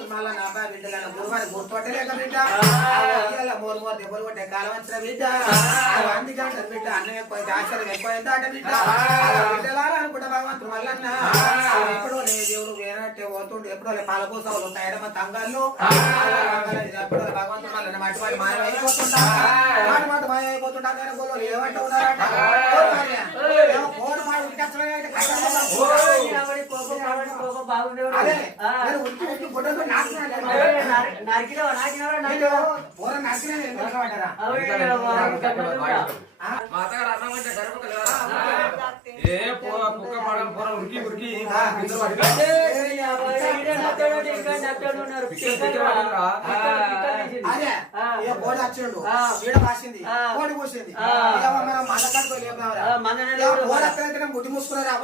భగవంతుడు మళ్ళా నా అబ్బాయి బిడ్డల గురువారి గుర్తుపట్టలేక బిడ్డ మోరు మోరు దెబ్బలు కొట్టే కాలం వచ్చిన బిడ్డ అందుకే అంటారు బిడ్డ అన్నం ఎక్కువైతే ఆశ్చర్యం ఎక్కువైందా అంటే బిడ్డ బిడ్డలారా అనుకుంటా భగవంతుడు మళ్ళన్న ఎప్పుడో లేదు దేవుడు వేరే పోతుండే ఎప్పుడో పాలపూసలు ఉంటాయి ఎడమ తంగాళ్ళు ఎప్పుడో భగవంతుడు మళ్ళీ మట్టి వాడి మాయం అయిపోతుంటా మాట మాయం అయిపోతుంటా కానీ గోళ్ళు ఏమంటూ ఉన్నారట బోర్డు వచ్చిండు ఈడ వాసింది కోడి కూసింది ముడి ముసుకురా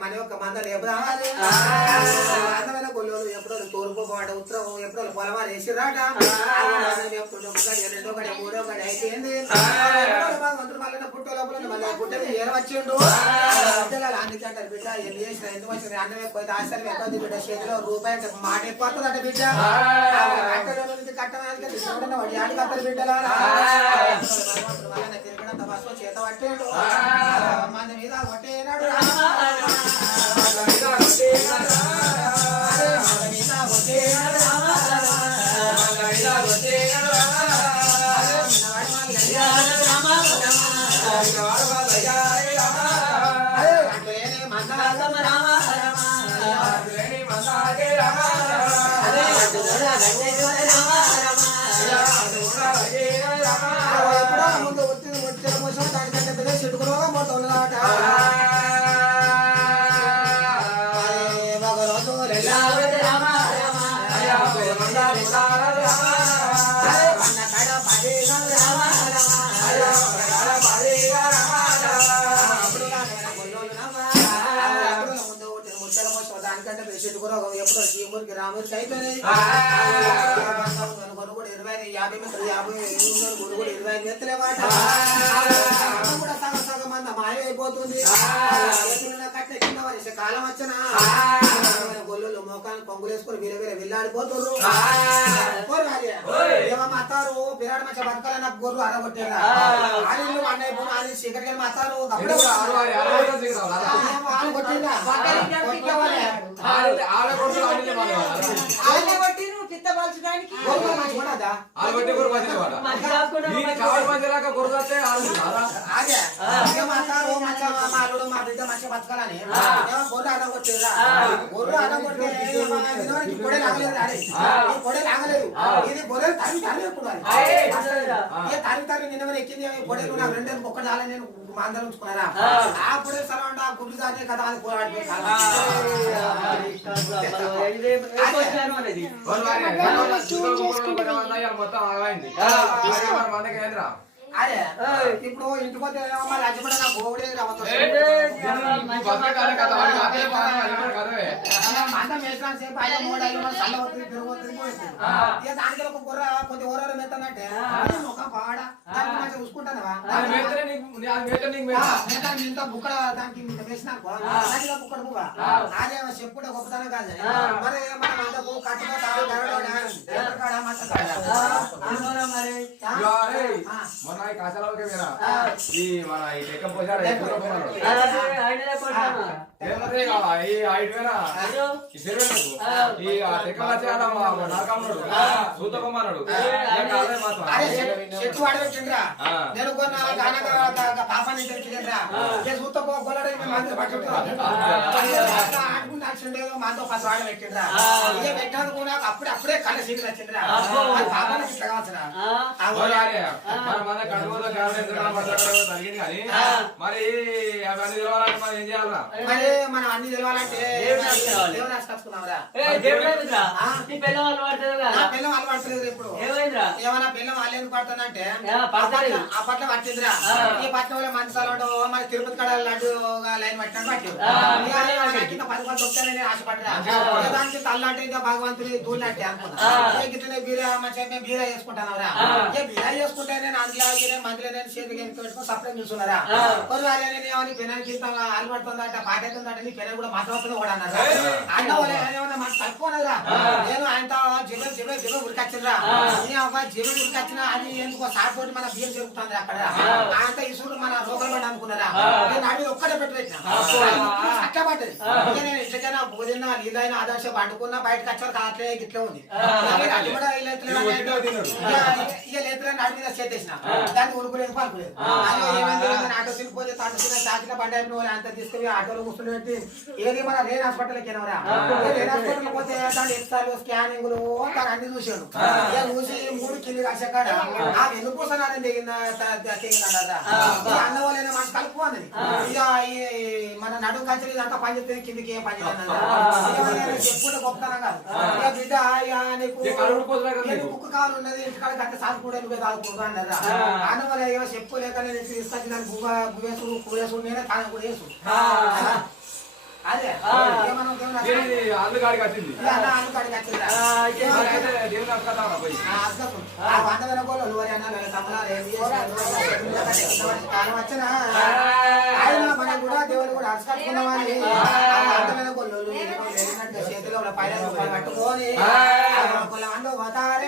మన యొక్క మంద అందమైన గొల్లు ఎప్పుడో తూర్పు పాట ఉత్తరం ఎప్పుడో పొలవారు వేసిరాట రెండో గడి మూడో గడి అయిపోయింది మళ్ళీ పుట్ట లోపల మళ్ళీ పుట్టది ఏరవచ్చిండు అందుకే అంటారు బిడ్డ ఎన్ని చేసిన ఎందుకు వచ్చింది అన్నం ఎక్కువ ఆశ్చర్యం ఎక్కువ బిడ్డ చేతిలో రూపాయి మాట ఎక్కువ వస్తుందట బిడ్డ కట్టలో నుంచి కట్టడానికి వాడి ఆడికి వస్తారు బిడ్డలారా తిరిగినంత బస్సు చేత పట్టేడు మన మీద కొట్టేనాడు ముందు వచ్చిన మోసం దానికంటే పెద్ద చెట్టుకున్నా మొత్తం ఉన్నదాట ఎప్పుడో శ్రీమూరికి రామూరికి అయిపోయినాయి కొనుగోడు 50 మెట్లు 50 కొనుగోడు 25 మెత్తలే వాట కూడా సగం సగం మంది మాయమైపోతుంది కట్ట కింద వరిసే కాలం వచ్చిన గొల్లు మోకాన్ని పొంగులు వేసుకొని వీర వీర విల్లాడిపోతున్నారు ఏమమ్మ అత్తారు పిరాడు మంచిగా బతకాలని నాకు గొర్రెలు అరగొట్టారా ఆడిల్లు అన్నయ్య పోను ఆడి చీకటికి మాతారు కొట్టిందా పిత్తపరచడానికి మా బిడ్డ మంచిగా బతకాలని గొర్రె అడగొట్టేరా గొర్రె అడగొట్టే పొడే లాగలేదు ఇది గొర్రెలు తరి తరి ఎప్పుడు తరి తరి నిన్న ఎక్కింది పొడేలు నాకు 2 ఒక్క చాలా నేను మాందరం ఉంచుకున్నారా ఆ పొడే సరౌండ్ ఆ గుడ్డు దానే కదా అది పోరాడి అదే ఇప్పుడు ఇంటికి పోతే రాజపడ నా గోవుడే మందం వేసిన సేపు 5 3 5 చల్ల అవుతుంది పెరుగుతుంది దానికి ఒక గొర్ర కొద్ది ఊరలు మెత్తనంటే ఒక పాడ దానికి మంచిగా చూసుకుంటానవా ఇంత బుక్కడ దానికి వేసిన బుక్కడ పువ్వ అదే చెప్పుడు గొప్పతనం కాదు మరి మన మందకు కట్టుకోతా చెట్టు వాడబెట్టిండ్రా నేను పాపాన్ని ఆడుకుంటే మాతో ఫస్ట్ వాడబెట్టిండ్రా ఇక పెట్టాను కూడా అప్పుడే కళ్ళ సీట్లు వచ్చిండ్రా పాపానికి ఇట్లా కావచ్చురా మరి అవన్నీ తెలవాలంటే మనం ఏం చేయాలరా మరి మనం అన్ని తెలవాలంటే పిల్లలు అలవాడతలేదు ఇప్పుడు ఏమన్నా పిల్లలు వాళ్ళు ఎందుకు పడుతుందంటే ఆ పట్ల పట్టిందిరా ఈ పట్నంలో మంచి సలవాడు మరి తిరుపతి కడ లడ్డు లైన్ పట్టినా పట్టారు కింద 10 రూపాయలు దొరుకుతానని ఆశపడ్డా దానికి తల్లంటే ఇంకా భగవంతుని దూడినట్టే అనుకున్నా గిట్లనే బీరా మంచిగా మేము బీరా చేసుకుంటానవరా బీరా చేసుకుంటే నేను అందులో మందులో నేను చేతికి పెట్టుకుని సప్లై చూస్తున్నారా కొన్ని నేను ఏమని పెనాలు కింద అలబడుతుందట పాట అవుతుందట నీ పెనాలు కూడా మాట్లాడుతున్నా కూడా అన్నారా అన్న ఏమన్నా మనకు తక్కువనరా నేను ఆయనతో జిబ ఉరికొచ్చినరా నీ అవ్వ జిబ ఉరికొచ్చినా అది ఎందుకో సాటితోటి మన బియ్యం జరుగుతుంది అక్కడ ఆయనతో ఇసుడు మన రోగం పడి అనుకున్నారా నేను అడిగి ఒక్కటే పెట్టిన అట్టబడ్డది నేను ఇంటికైనా భోజన నీళ్ళైనా ఆదర్శ పండుకున్నా బయటకు వచ్చారు కాట్లే గిట్లే ఉంది అది కూడా ఇక లేతులని అడిగి మీద చేసేసిన దాన్ని ఉరుకులేదు పలుకులేదు ఆటో సిలిపోతే తాకిన బండి అంత తీసుకుని ఆటోలో కూర్చుని పెట్టి ఏది మన రేన్ హాస్పిటల్కి వెళ్ళవరా రేన్ హాస్పిటల్ పోతే దాని ఎక్స్ఆర్లు స్కానింగ్లు దాని అన్ని చూసాను ఇక చూసి 3 కింది రాశాక ఆ వెన్నుపూసనాన్ని తెగిందన్నారా అన్న వాళ్ళైనా మనకు కలుపు అన్నది ఇక మన నడుము కంచెలు ఇదంతా పని చెప్తే కిందికి ఏం పని చేయను చెప్పుకుంటే గొప్పతనం కాదు ఇక బిడ్డ నీకు కుక్క కాలు ఉన్నది ఇంటికాడ గంట సాగుకుంటే నువ్వే తాగుకుంటూ అన్నారా అన్న వాళ్ళ ఏమో చెప్పుకోలేక నేను తీసుకొచ్చి దాన్ని గువ్వేసుడు కూరేసుడు నేనే తాను కూడా వేసు అదే అందుకాడికి వచ్చింది వచ్చిన ఆయన మనం కూడా దేవుడు కూడా అసకట్టుకున్నామని అందమైన గొల్లు చేతిలో 10 రూపాయలు పట్టుకొని అందరూ పోతారే